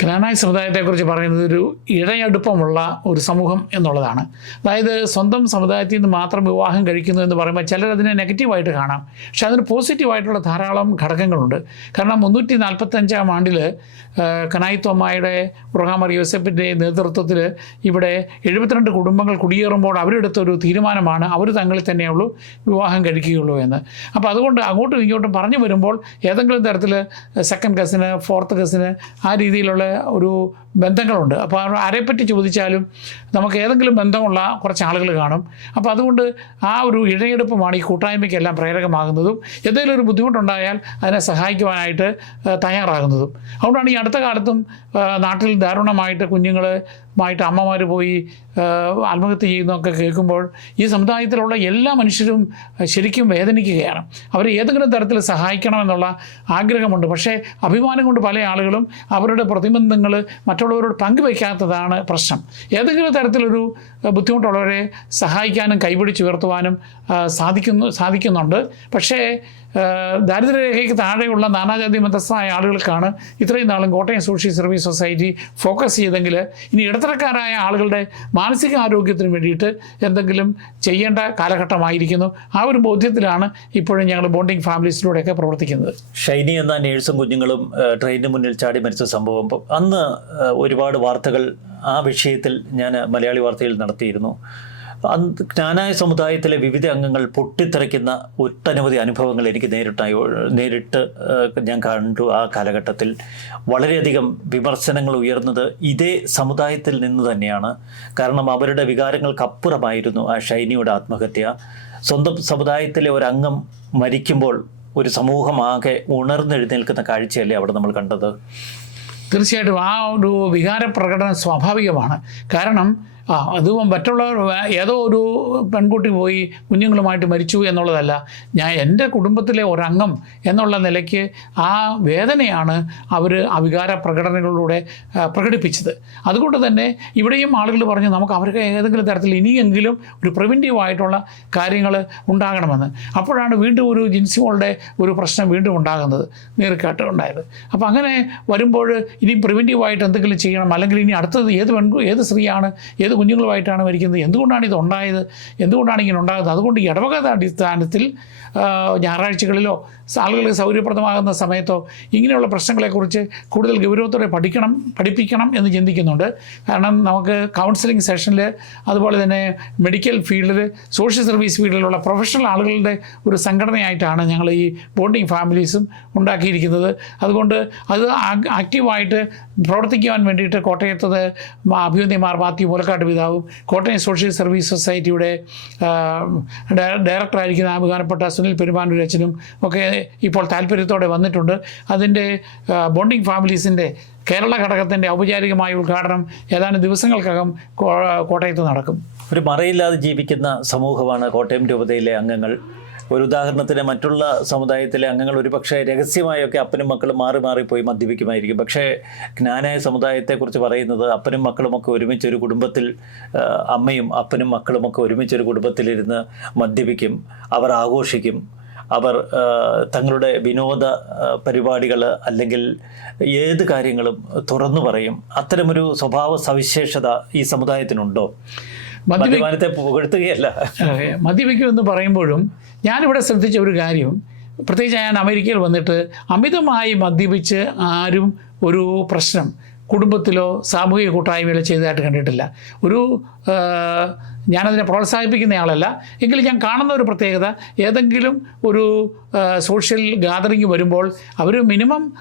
ഗ്രാനായ സമുദായത്തെക്കുറിച്ച് പറയുന്നത് ഒരു ഇഴയടുപ്പമുള്ള ഒരു സമൂഹം എന്നുള്ളതാണ്. അതായത് സ്വന്തം സമുദായത്തിൽ നിന്ന് മാത്രം വിവാഹം കഴിക്കുന്നു എന്ന് പറയുമ്പോൾ ചിലർ അതിനെ നെഗറ്റീവായിട്ട് കാണാം. പക്ഷെ അതിന് പോസിറ്റീവായിട്ടുള്ള ധാരാളം ഘടകങ്ങളുണ്ട്. കാരണം മുന്നൂറ്റി നാൽപ്പത്തഞ്ചാം ആണ്ടിൽ കനായിത്തോമ്മയുടെ ഉറഹാമർ യോസഫിന്റെ നേതൃത്വത്തിൽ ഇവിടെ എഴുപത്തിരണ്ട് കുടുംബങ്ങൾ കുടിയേറുമ്പോൾ അവരെടുത്ത ഒരു തീരുമാനമാണ് അവർ തങ്ങളിൽ തന്നെയുള്ളൂ വിവാഹം കഴിക്കുകയുള്ളൂ എന്ന്. അപ്പോൾ അതുകൊണ്ട് അങ്ങോട്ടും ഇങ്ങോട്ടും പറഞ്ഞു വരുമ്പോൾ ഏതെങ്കിലും തരത്തിൽ സെക്കൻഡ് കസിന് ഫോർത്ത് കസിന് ആ രീതിയിലുള്ള ഒരു ബന്ധങ്ങളുണ്ട്. അപ്പോൾ ആരെപ്പറ്റി ചോദിച്ചാലും നമുക്ക് ഏതെങ്കിലും ബന്ധമുള്ള കുറച്ച് ആളുകൾ കാണും. അപ്പോൾ അതുകൊണ്ട് ആ ഒരു ഇഴയെടുപ്പുമാണ് ഈ കൂട്ടായ്മയ്ക്കെല്ലാം പ്രേരകമാകുന്നതും എന്തെങ്കിലും ഒരു ബുദ്ധിമുട്ടുണ്ടായാൽ അതിനെ സഹായിക്കുവാനായിട്ട് തയ്യാറാകുന്നതും. അതുകൊണ്ടാണ് ഈ അടുത്ത കാലത്തും നാട്ടിൽ ദാരുണമായിട്ട് കുഞ്ഞുങ്ങളുമായിട്ട് അമ്മമാർ പോയി ആത്മഹത്യ ചെയ്യുന്നതൊക്കെ കേൾക്കുമ്പോൾ ഈ സമുദായത്തിലുള്ള എല്ലാ മനുഷ്യരും ശരിക്കും വേദനിക്കുകയാണ്. അവർ ഏതെങ്കിലും തരത്തിൽ സഹായിക്കണമെന്നുള്ള ആഗ്രഹമുണ്ട്. പക്ഷേ അഭിമാനം കൊണ്ട് പല ആളുകളും അവരുടെ പ്രതിബന്ധങ്ങൾ മറ്റുള്ളവരോട് പങ്കുവയ്ക്കാത്തതാണ് പ്രശ്നം. ഏതെങ്കിലും തരത്തിലൊരു ബുദ്ധിമുട്ടുള്ളവരെ സഹായിക്കാനും കൈപിടിച്ച് ഉയർത്തുവാനും സാധിക്കുന്നു സാധിക്കുന്നുണ്ട്. പക്ഷേ ദാരിദ്ര്യരേഖയ്ക്ക് താഴെയുള്ള നാനാജാതി മതസ്ഥായ ആളുകൾക്കാണ് ഇത്രയും നാളും Kottayam social service society focus ചെയ്തെങ്കിൽ ഇനി ഇടത്തരക്കാരായ ആളുകളുടെ മാനസിക ആരോഗ്യത്തിന് വേണ്ടിയിട്ട് എന്തെങ്കിലും ചെയ്യേണ്ട കാലഘട്ടമായിരിക്കുന്നു. ആ ഒരു ബോധ്യത്തിലാണ് ഇപ്പോഴും ഞങ്ങൾ ബോണ്ടിങ് ഫാമിലീസിലൂടെയൊക്കെ പ്രവർത്തിക്കുന്നത്. ഷൈനി എന്ന നേഴ്സും കുഞ്ഞുങ്ങളും ട്രെയിനിന് മുന്നിൽ ചാടി മരിച്ച സംഭവം. അന്ന് ഒരുപാട് വാർത്തകൾ ആ വിഷയത്തിൽ ഞാൻ മലയാളി വാർത്തയിൽ നടത്തിയിരുന്നു. ജ്ഞാനായ സമുദായത്തിലെ വിവിധ അംഗങ്ങൾ പൊട്ടിത്തെറിക്കുന്ന ഒട്ടനവധി അനുഭവങ്ങൾ എനിക്ക് നേരിട്ടായി നേരിട്ട് ഞാൻ കണ്ടു ആ കാലഘട്ടത്തിൽ. വളരെയധികം വിമർശനങ്ങൾ ഉയർന്നത് ഇതേ സമുദായത്തിൽ നിന്ന് തന്നെയാണ്. കാരണം അവരുടെ വികാരങ്ങൾക്കപ്പുറമായിരുന്നു ആ ഷൈനിയുടെ ആത്മഹത്യ. സ്വന്തം സമുദായത്തിലെ ഒരംഗം മരിക്കുമ്പോൾ ഒരു സമൂഹമാകെ ഉണർന്നെഴുന്നേൽക്കുന്ന കാഴ്ചയല്ലേ അവിടെ നമ്മൾ കണ്ടത്. തീർച്ചയായിട്ടും ആ ഒരു വികാര പ്രകടനം സ്വാഭാവികമാണ്. കാരണം ആ അത് മറ്റുള്ളവർ ഏതോ ഒരു പെൺകുട്ടി പോയി കുഞ്ഞുങ്ങളുമായിട്ട് മരിച്ചു എന്നുള്ളതല്ല. ഞാൻ എന്റെ കുടുംബത്തിലെ ഒരംഗം എന്നുള്ള നിലയ്ക്ക് ആ വേദനയാണ് അവർ ആ വികാര പ്രകടനങ്ങളിലൂടെ പ്രകടിപ്പിച്ചത്. അതുകൊണ്ട് തന്നെ ഇവിടെയും ആളുകൾ പറഞ്ഞു നമുക്ക് അവർക്ക് ഏതെങ്കിലും തരത്തിൽ ഇനിയെങ്കിലും ഒരു പ്രിവെന്റീവ് ആയിട്ടുള്ള കാര്യങ്ങൾ ഉണ്ടാകണമെന്ന്. അപ്പോഴാണ് വീണ്ടും ഒരു ജിൻസിമോളുടെ ഒരു പ്രശ്നം വീണ്ടും ഉണ്ടാകുന്നത് നേർക്കാട്ട് ഉണ്ടായത് അപ്പോൾ അങ്ങനെ വരുമ്പോൾ ഇനി പ്രിവെന്റീവായിട്ട് എന്തെങ്കിലും ചെയ്യണം അല്ലെങ്കിൽ ഇനി അടുത്തത് ഏത് പെൺ ഏത് സ്ത്രീയാണ് ഏത് കുഞ്ഞുങ്ങളുമായിട്ടാണ് മരിക്കുന്നത്. എന്തുകൊണ്ടാണ് ഇത് ഉണ്ടായത്? എന്തുകൊണ്ടാണ് ഇങ്ങനെ ഉണ്ടാകുന്നത്? അതുകൊണ്ട് ഇടവക അടിസ്ഥാനത്തിൽ ഞായറാഴ്ചകളിലോ ആളുകൾക്ക് സൗകര്യപ്രദമാകുന്ന സമയത്തോ ഇങ്ങനെയുള്ള പ്രശ്നങ്ങളെക്കുറിച്ച് കൂടുതൽ ഗൗരവത്തോടെ പഠിക്കണം പഠിപ്പിക്കണം എന്ന് ചിന്തിക്കുന്നുണ്ട്. കാരണം നമുക്ക് കൗൺസിലിംഗ് സെഷനിൽ അതുപോലെ തന്നെ മെഡിക്കൽ ഫീൽഡിൽ സോഷ്യൽ സർവീസ് ഫീൽഡിലുള്ള പ്രൊഫഷണൽ ആളുകളുടെ ഒരു സംഘടനയായിട്ടാണ് ഞങ്ങൾ ഈ ബോണ്ടിങ് ഫാമിലീസും ഉണ്ടാക്കിയിരിക്കുന്നത്. അതുകൊണ്ട് അത് ആക്റ്റീവായിട്ട് പ്രവർത്തിക്കുവാൻ വേണ്ടിയിട്ട് കോട്ടയത്തത് അഭിവന്യമാർ മാത്യു മൂലക്കാട്ട് പിതാവും കോട്ടയം സോഷ്യൽ സർവീസ് സൊസൈറ്റിയുടെ ഡയറക്ടറായിരിക്കുന്ന ബഹുമാനപ്പെട്ട സുനിൽ പെരുമാനൂരച്ചനും ഒക്കെ ഇപ്പോൾ താല്പര്യത്തോടെ വന്നിട്ടുണ്ട്. അതിന്റെ ബോണ്ടിങ് ഫാമിലീസിന്റെ കേരള ഘടകത്തിന്റെ ഔപചാരികമായ ഉദ്ഘാടനം ഏതാനും ദിവസങ്ങൾക്കകം കോട്ടയത്ത് നടക്കും. ഒരു മറയില്ലാതെ ജീവിക്കുന്ന സമൂഹമാണ് കോട്ടയം രൂപതയിലെ അംഗങ്ങൾ. ഒരു ഉദാഹരണത്തിന് മറ്റുള്ള സമുദായത്തിലെ അംഗങ്ങൾ ഒരുപക്ഷെ രഹസ്യമായൊക്കെ അപ്പനും മക്കളും മാറി മാറി പോയി മദ്യപിക്കുമായിരിക്കും. പക്ഷേ ജ്ഞാനായ സമുദായത്തെക്കുറിച്ച് പറയുന്നത് അപ്പനും മക്കളുമൊക്കെ ഒരുമിച്ച് ഒരു കുടുംബത്തിൽ അമ്മയും അപ്പനും മക്കളുമൊക്കെ ഒരുമിച്ച് ഒരു കുടുംബത്തിലിരുന്ന് മദ്യപിക്കും അവർ ആഘോഷിക്കും. അവർ തങ്ങളുടെ വിനോദ പരിപാടികൾ അല്ലെങ്കിൽ ഏത് കാര്യങ്ങളും തുറന്നു പറയും. അത്തരമൊരു സ്വഭാവ സവിശേഷത ഈ സമുദായത്തിനുണ്ടോ? മദ്യപി മദ്യപാനത്തെ പുകഴ്ത്തുകയല്ല. മദ്യപിക്കും എന്ന് പറയുമ്പോഴും ഞാനിവിടെ ശ്രദ്ധിച്ച ഒരു കാര്യം. പ്രത്യേകിച്ച് ഞാൻ അമേരിക്കയിൽ വന്നിട്ട് അമിതമായി മദ്യപിച്ച് ആരും ഒരു പ്രശ്നം കുടുംബത്തിലോ സാമൂഹിക കൂട്ടായ്മയിലോ ചെയ്തതായിട്ട് കണ്ടിട്ടില്ല. ഒരു ഞാനതിനെ പ്രോത്സാഹിപ്പിക്കുന്ന ആളല്ല. എങ്കിലും ഞാൻ കാണുന്ന ഒരു പ്രത്യേകത ഏതെങ്കിലും ഒരു സോഷ്യൽ ഗാദറിങ് വരുമ്പോൾ അവർ മിനിമം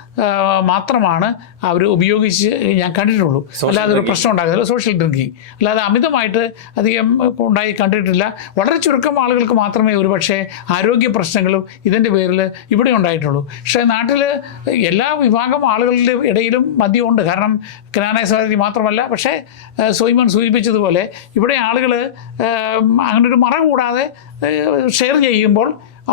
മാത്രമാണ് അവർ ഉപയോഗിച്ച് ഞാൻ കണ്ടിട്ടുള്ളൂ. അല്ലാതെ ഒരു പ്രശ്നം ഉണ്ടാകുന്നില്ല സോഷ്യൽ ഡ്രിങ്കിങ് അല്ലാതെ അമിതമായിട്ട് അധികം ഉണ്ടായി കണ്ടിട്ടില്ല. വളരെ ചുരുക്കം ആളുകൾക്ക് മാത്രമേ ഒരുപക്ഷെ ആരോഗ്യ പ്രശ്നങ്ങളും ഇതിന്റെ പേരിൽ ഇവിടെ ഉണ്ടായിട്ടുള്ളൂ. പക്ഷേ നാട്ടിൽ എല്ലാ വിഭാഗം ആളുകളുടെ ഇടയിലും മദ്യമുണ്ട്. കാരണം കിരാനായ സഹോദരി മാത്രമല്ല. പക്ഷേ സോയിമൻ സൂചിപ്പിച്ചതുപോലെ ഇവിടെ ആളുകൾ അങ്ങനെ ഒരു മറ കൂടാതെ ഷെയർ ചെയ്യുമ്പോൾ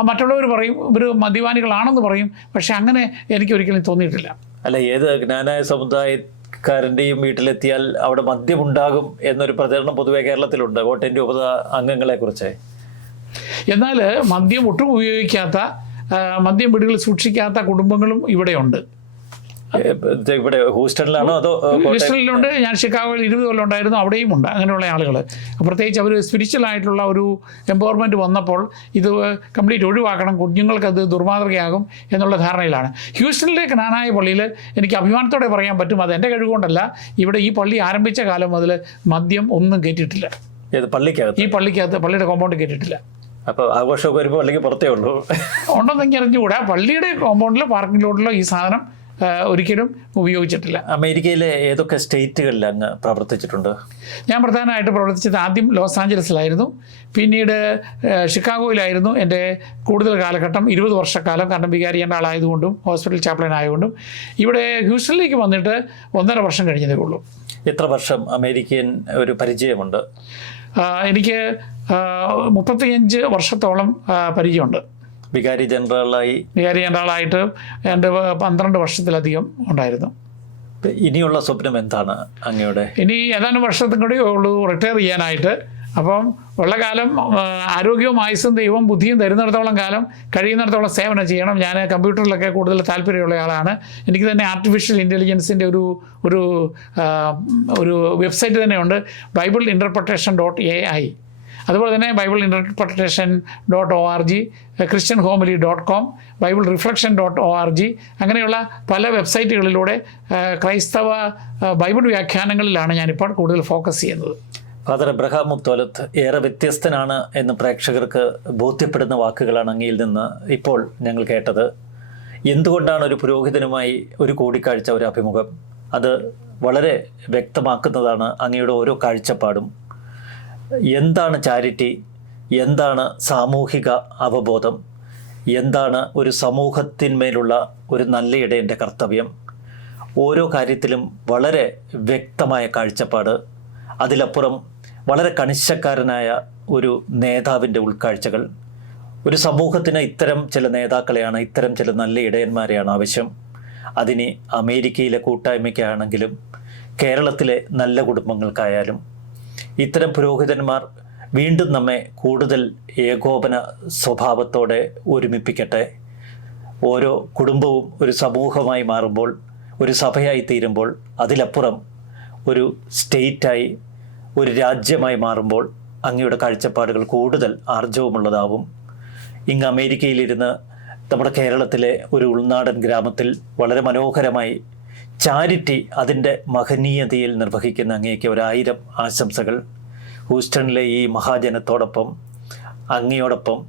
മറ്റുള്ളവർ പറയും ഇവർ മദ്യപാനികളാണെന്ന് പറയും പക്ഷെ അങ്ങനെ എനിക്ക് ഒരിക്കലും തോന്നിയിട്ടില്ല. അല്ല ഏത് ജ്ഞാനായ സമുദായക്കാരന്റെയും വീട്ടിലെത്തിയാൽ അവിടെ മദ്യമുണ്ടാകും എന്നൊരു പ്രചരണം പൊതുവെ കേരളത്തിലുണ്ട്. കോട്ടയം രൂപത അംഗങ്ങളെ കുറിച്ച് എന്നാൽ മദ്യം ഒട്ടും ഉപയോഗിക്കാത്ത മദ്യം വീടുകളിൽ സൂക്ഷിക്കാത്ത കുടുംബങ്ങളും ഇവിടെയുണ്ട്. ഇവിടെ ഹൂസ്റ്റണിലാണോ അതോ ഏ, ഞാൻ ഷിക്കാഗോയിൽ ഇരുപത് കൊല്ലം ഉണ്ടായിരുന്നു. അവിടെയും ഉണ്ട്. അങ്ങനെയുള്ള ആളുകൾ പ്രത്യേകിച്ച് അവർ സ്പിരിച്വൽ ആയിട്ടുള്ള ഒരു എംപവർമെന്റ് വന്നപ്പോൾ ഇത് കംപ്ലീറ്റ് ഒഴിവാക്കണം. കുഞ്ഞുങ്ങൾക്കത് ദുർമാതൃകയാകും എന്നുള്ള ധാരണയിലാണ്. ഹ്യൂസ്റ്റണിലേക്ക് നാനായ പള്ളിയിൽ എനിക്ക് അഭിമാനത്തോടെ പറയാൻ പറ്റും. അത് എന്റെ കഴിവുകൊണ്ടല്ല. ഇവിടെ ഈ പള്ളി ആരംഭിച്ച കാലം മുതൽ മദ്യം ഒന്നും കയറ്റിയിട്ടില്ല പള്ളിക്കകത്ത്? ഈ പള്ളിക്കകത്ത് പള്ളിയുടെ കോമ്പൗണ്ട് കയറ്റിയിട്ടില്ല അപ്പോൾ ആഘോഷമൊക്കെ വരുമ്പോൾ അല്ലെങ്കിൽ പുറത്തേ ഉള്ളൂ. ഉണ്ടെന്നെങ്കിൽ അറിഞ്ഞുകൂടാ പള്ളിയുടെ കോമ്പൗണ്ടിലോ പാർക്കിംഗ് ലോട്ടിലോ ഈ സാധനം ഒരിക്കലും ഉപയോഗിച്ചിട്ടില്ല. അമേരിക്കയിലെ ഏതൊക്കെ സ്റ്റേറ്റുകളിൽ അങ്ങ് പ്രവർത്തിച്ചിട്ടുണ്ട്? ഞാൻ പ്രധാനമായിട്ട് പ്രവർത്തിച്ചത് ആദ്യം ലോസ് ആഞ്ചലസിലായിരുന്നു. പിന്നീട് ഷിക്കാഗോയിലായിരുന്നു എന്റെ കൂടുതൽ കാലഘട്ടം ഇരുപത് വർഷക്കാലം കാരണം വികാരിയേണ്ട ആളായതുകൊണ്ടും ഹോസ്പിറ്റൽ ചാപ്ലൻ ആയതുകൊണ്ടും. ഇവിടെ ഹ്യൂസ്റ്റണിലേക്ക് വന്നിട്ട് ഒന്നര വർഷം കഴിഞ്ഞതേ ഉള്ളൂ. എത്ര വർഷം അമേരിക്കൻ ഒരു പരിചയമുണ്ട്? എനിക്ക് മുപ്പത്തിയഞ്ച് വർഷത്തോളം പരിചയമുണ്ട്. വികാരി ജനറലായി വികാരി ജനറലായിട്ട് എന്റെ പന്ത്രണ്ട് വർഷത്തിലധികം ഉണ്ടായിരുന്നു. ഇനിയുള്ള സ്വപ്നം എന്താണ് അങ്ങയുടെ? ഇനി ഏതാനും വർഷത്തും കൂടി ഉള്ളൂ റിട്ടയർ ചെയ്യാനായിട്ട്. അപ്പം ഉള്ള കാലം ആരോഗ്യവും ആയുസ്സും ദൈവം ബുദ്ധിയും തരുന്നിടത്തോളം കാലം കഴിയുന്നിടത്തോളം സേവനം ചെയ്യണം. ഞാൻ കമ്പ്യൂട്ടറിലൊക്കെ കൂടുതൽ താല്പര്യമുള്ള ആളാണ്. എനിക്ക് തന്നെ ആർട്ടിഫിഷ്യൽ ഇന്റലിജൻസിന്റെ ഒരു ഒരു ഒരു വെബ്സൈറ്റ് തന്നെയുണ്ട് Bible interpretation dot A I അതുപോലെ തന്നെ Bible interpretation dot O R G Christian homily dot com Bible reflection dot O R G അങ്ങനെയുള്ള പല വെബ്സൈറ്റുകളിലൂടെ ക്രൈസ്തവ ബൈബിൾ വ്യാഖ്യാനങ്ങളിലാണ് ഞാനിപ്പോൾ കൂടുതൽ ഫോക്കസ് ചെയ്യുന്നത്. ഫാദർ എബ്രഹാം മുത്തോലത്ത് ഏറെ വ്യത്യസ്തനാണ് എന്ന് പ്രേക്ഷകർക്ക് ബോധ്യപ്പെടുന്ന വാക്കുകളാണ് അങ്ങയിൽ നിന്ന് ഇപ്പോൾ ഞങ്ങൾ കേട്ടത്. എന്തുകൊണ്ടാണ് ഒരു പുരോഹിതനുമായി ഒരു കൂടിക്കാഴ്ച ഒരു അഭിമുഖം? അത് വളരെ വ്യക്തമാക്കുന്നതാണ് അങ്ങയുടെ ഓരോ കാഴ്ചപ്പാടും. എന്താണ് ചാരിറ്റി? എന്താണ് സാമൂഹിക അവബോധം? എന്താണ് ഒരു സമൂഹത്തിന്മേലുള്ള ഒരു നല്ല ഇടേന്റെ കർത്തവ്യം? ഓരോ കാര്യത്തിലും വളരെ വ്യക്തമായ കാഴ്ചപ്പാട്. അതിലപ്പുറം വളരെ കണിശക്കാരനായ ഒരു നേതാവിന്റെ ഉൾക്കാഴ്ചകൾ. ഒരു സമൂഹത്തിന് ഇത്തരം ചില നേതാക്കളെയാണ് ഇത്തരം ചില നല്ല ഇടയന്മാരെയാണ് ആവശ്യം. അതിന് അമേരിക്കയിലെ കൂട്ടായ്മയ്ക്കാണെങ്കിലും കേരളത്തിലെ നല്ല കുടുംബങ്ങൾക്കായാലും ഇത്തരം പുരോഹിതന്മാർ വീണ്ടും നമ്മെ കൂടുതൽ ഏകോപന സ്വഭാവത്തോടെ ഒരുമിപ്പിക്കട്ടെ. ഓരോ കുടുംബവും ഒരു സമൂഹമായി മാറുമ്പോൾ ഒരു സഭയായി തീരുമ്പോൾ അതിലപ്പുറം ഒരു സ്റ്റേറ്റായി ഒരു രാജ്യമായി മാറുമ്പോൾ അങ്ങയുടെ കാഴ്ചപ്പാടുകൾ കൂടുതൽ ആർജവമുള്ളതാവും. ഇങ്ങ് അമേരിക്കയിലിരുന്ന് നമ്മുടെ കേരളത്തിലെ ഒരു ഉൾനാടൻ ഗ്രാമത്തിൽ വളരെ മനോഹരമായി ചാരിറ്റി അതിന്റെ മഹനീയതയിൽ നിർവഹിക്കുന്ന അങ്ങേക്ക് ഒരായിരം ആശംസകൾ. ഹൂസ്റ്റണിലെ ഈ മഹാജനത്തോടൊപ്പം അങ്ങയോടൊപ്പം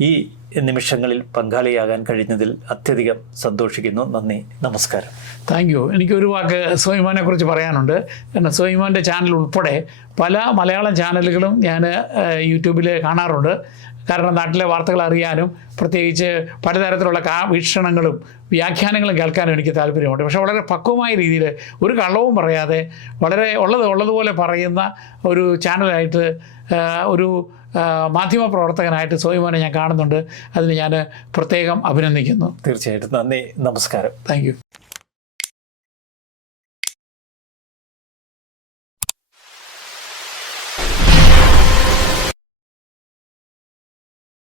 ഈ നിമിഷങ്ങളിൽ പങ്കാളിയാകാൻ കഴിഞ്ഞതിൽ അത്യധികം സന്തോഷിക്കുന്നു. നന്ദി. നമസ്കാരം. താങ്ക് യു എനിക്കൊരു വാക്ക് സോയിമാനെ കുറിച്ച് പറയാനുണ്ട്. കാരണം സോയിമാന്റെ ചാനൽ ഉൾപ്പെടെ പല മലയാളം ചാനലുകളും ഞാൻ യൂട്യൂബിൽ കാണാറുണ്ട്. കാരണം നാട്ടിലെ വാർത്തകൾ അറിയാനും പ്രത്യേകിച്ച് പലതരത്തിലുള്ള കാ വീക്ഷണങ്ങളും വ്യാഖ്യാനങ്ങളും കേൾക്കാനും എനിക്ക് താല്പര്യമുണ്ട്. പക്ഷേ വളരെ പക്വമായ രീതിയിൽ ഒരു കള്ളവും പറയാതെ വളരെ ഉള്ളത് ഉള്ളതുപോലെ പറയുന്ന ഒരു ചാനലായിട്ട് ഒരു മാധ്യമ പ്രവർത്തകനായിട്ട് സോയിമാനെ ഞാൻ കാണുന്നുണ്ട്. അതിന് ഞാൻ പ്രത്യേകം അഭിനന്ദിക്കുന്നു. തീർച്ചയായിട്ടും. നന്ദി. നമസ്കാരം. Thank you.